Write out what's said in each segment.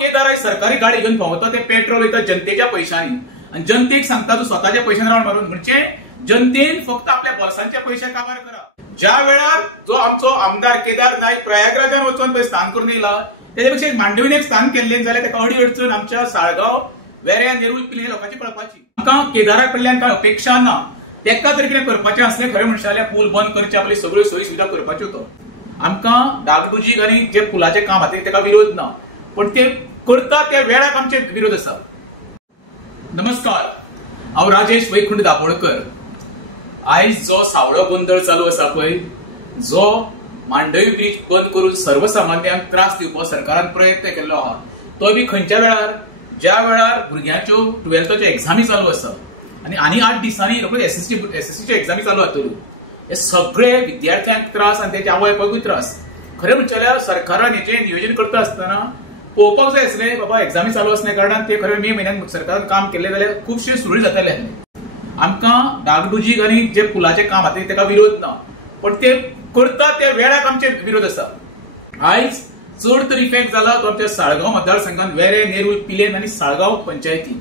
केदार सरकारी गाडी घेऊन भोंवता ते पेट्रोल वयता जनतेच्या पैशांनी आणि जनतेक सांगता तू स्वतःच्या पैशांनी रावण मारून म्हणजे जनतेन फक्त आपल्या बोल्सांचे पैसे काबार करा। ज्या वेळार जो आमचो आमदार केदार नाईक प्रयागराजान वचून थंय स्थान करून येयला त्याच्यापेक्षा मांडवीन एक स्थान केल्ले जाल्यार ताका अडी अडचण आमच्या साळगांव वेऱ्या नेरूळ पिल्ले लोकांची कळपाची। आमकां केदारा कडल्यान काय अपेक्षा ना, तेका तरी कितें करपाचें असलें खरें म्हणचे जाल्यार पूल बंद करचे, आपली सगळ्यो सोयी सुविधा करपाच्यो। तो आमकां डागडुजी आनी जे पुलाचें काम आसा तेका विरोध ना, पण ते करता त्या वेळाक आमचे विरोध आसा। नमस्कार, हांव राजेश वैकुंठ दाबोळकर। आयज जो सावळो गोंधळ चालू आसा पळय, जो मांडवी ब्रिज बंद करून सर्वसामान्यांक त्रास दिवपाक सरकारान प्रयत्न केल्लो आहा, तो बी खंयच्या वेळार ज्या वेळार भुरग्यांच्यो 12th एक्झामी चालू आसा आनी 8 दिसांनी रोखडे एसएससीच्यो एक्झामी चालू जातल्यो। हे सगळे विद्यार्थ्यांक त्रास आनी तेच्या आवय बापूय त्रास। खरें म्हणचे जाल्यार सरकारान हेचें नियोजन करता आसतना पळोवपाक जाय आसलें बाबा एक्झामी चालू आसल्या कारणान ते खरें मे म्हयन्यात सरकारान काम केलें जाल्यार खुबशे सुरळीत जाताले। आमकां डागडुजीक आनी जे पुलाचें काम आसा तेका विरोध ना, पण ते करता त्या वेळाक आमचे विरोध आसा। आयज चड तर इफेक्ट जाला तो आमच्या साळगांव मतदारसंघात वेरे नेरूळ पिलेन आनी साळगांव पंचायती,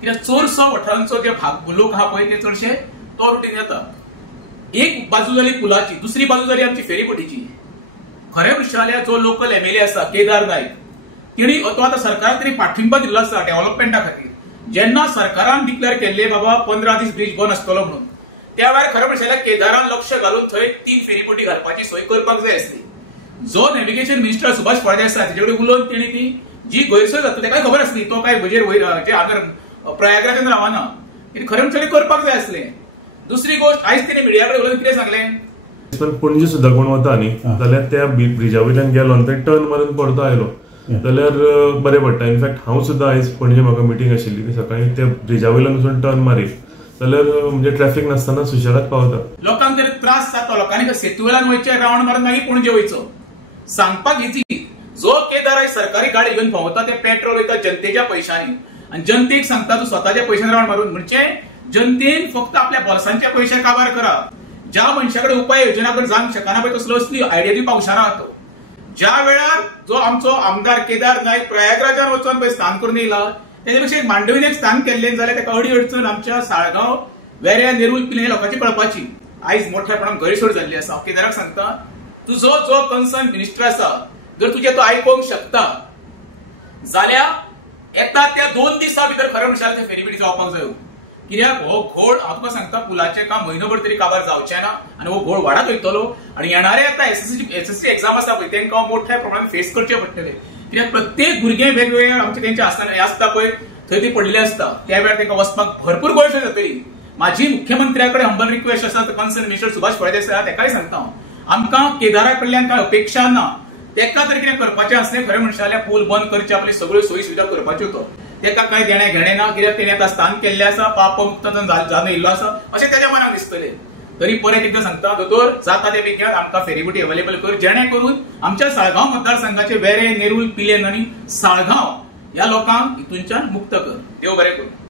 कित्याक चडसो वाठारांचो जे लोक आहा पळय ते चडशे तो रुटीन येता। एक बाजू जाली पुलाची, दुसरी बाजू जाली आमची फेरीबोटीची। खरें म्हणचे जाल्यार जो लोकल एमएलए आसा केदार नाईक, तिणी तो आतां सरकारान तरी पाठिंबा दिल्लो आसा डेव्हलपमेंटा खातीर। जेन्ना सरकारान डिक्लेअर केल्ले बाबा 15 दीस ब्रिज बंद आसतलो म्हणून, त्या वेळार खरें म्हणचे जाल्यार केदारान लक्ष घालून थंय 3 फेरीबोटी घालपाची सोय करपाक जाय आसली। जो नॅव्हिगेशन मिनिस्टर सुभाष फळदेसाय आसा तेजे कडेन उलोवन तेणी ती जी गैरसोय जाता तेका खबर आसली, तो काय भजेर जे हांगर प्रयागराजान रावना, तेणी खरें म्हणचे करपाक जाय आसलें। दुसरी गोष्ट, आयज तिने मिडिया कडेन उलोवन कितें सांगलें, पण पणजे सुद्दां कोण वता न्ही जाल्यार त्या ब्रिजा वयल्यान गेलो आनी थंय टर्न मारून परतो आयलो जाल्यार बरें पडटा। इनफॅक्ट हांव सुद्दां आयज पणजे म्हाका मिटींग आशिल्ली ती सकाळी, त्या ब्रिजा वयल्यान वचून टर्न मारीत जाल्यार म्हणजे ट्रॅफिक नासतना सुशेगाद पावता। लोकांक जर त्रास जाता, लोकांनी सेतू वेल्यान वयचे रावंड मारून मागीर पणजे वयचो। सांगपाक इजी, जो केदार सरकारी गाडी घेऊन भोंवता ते पेट्रोल वयता जनतेच्या पैशांनी आणि जनतेक सांगता तू स्वतःच्या पैशांनी रावंड मारून म्हणजे जनतेन फक्त आपल्या बोल्सांचे पैसे काबार करा। ज्या मनशाकडे उपाय योजना करून जावंक शकना पळय तसलो असली आयडिया दिवपाक हुशार आहा तो। ज्या वेळार जो आमचो आमदार केदार नाईक प्रयागराजान वचून स्थान करून येयला त्याच्यापेक्षा मांडवीन एक स्थान केल्ले जाल्यार ताका अडी अडचण आमच्या साळगांव वेऱ्या नेरूळ पिल्ले लोकांची कळपाची। आयज मोठ्या प्रमाणात गैरसोय जाल्ली आसा। हांव केदाराक सांगता, तुजो जो कन्सर्न मिनिस्टर आसा जर तुजे तो आयकोंक शकता जाल्यार येता त्या 2 दिसां भितर खरें म्हणशात ते फेरीबोटी जावपाक जायो। कित्याक हो घोड हांव तुका सांगता पुलाचें काम म्हयनोभर तरी काबार जावचें ना आनी हो घोड वाडत वयतलो आनी येणारे आतां एसएससी एक्झाम आसा पळय तेंकां मोठ्या प्रमाणात फेस करचे पडटले। कित्याक प्रत्येक भुरगें वेगवेगळे आमचे तेंचे आसता पळय थंय ते पडले आसता, त्या वेळार तांकां वचपाक भरपूर गैरसोय जातली। माझी मुख्यमंत्र्या कडेन हंबल रिक्वेस्ट आसा, कन्सर्न मिनिस्टर सुभाष फळदेसाय आसा तेकाय सांगता हांव, आमकां केदारा कडल्यान काय अपेक्षा ना, तेका तरी कितें करपाचें असलें खरें म्हणचे जाल्यार पूल बंद करचे, आपली सगळ्यो सोयी सुविधा करपाच्यो। तो तेका काय देणे घेणे ना, कित्याक तेणे आतां स्थान केल्लें आसा, पापमुक्त जावन येयल्लो आसा अशें तेच्या मनाक दिसतलें। तरी परत एकदां सांगता, दोतोर जाता ते बेगीन आमकां फेरीबोटी अवेलेबल कर, जेणे करून आमच्या साळगांव मतदारसंघाचे वेरे नेरूळ पिलेन आनी साळगांव ह्या लोकांक हितूनच्यान मुक्त कर। देव बरें करूं।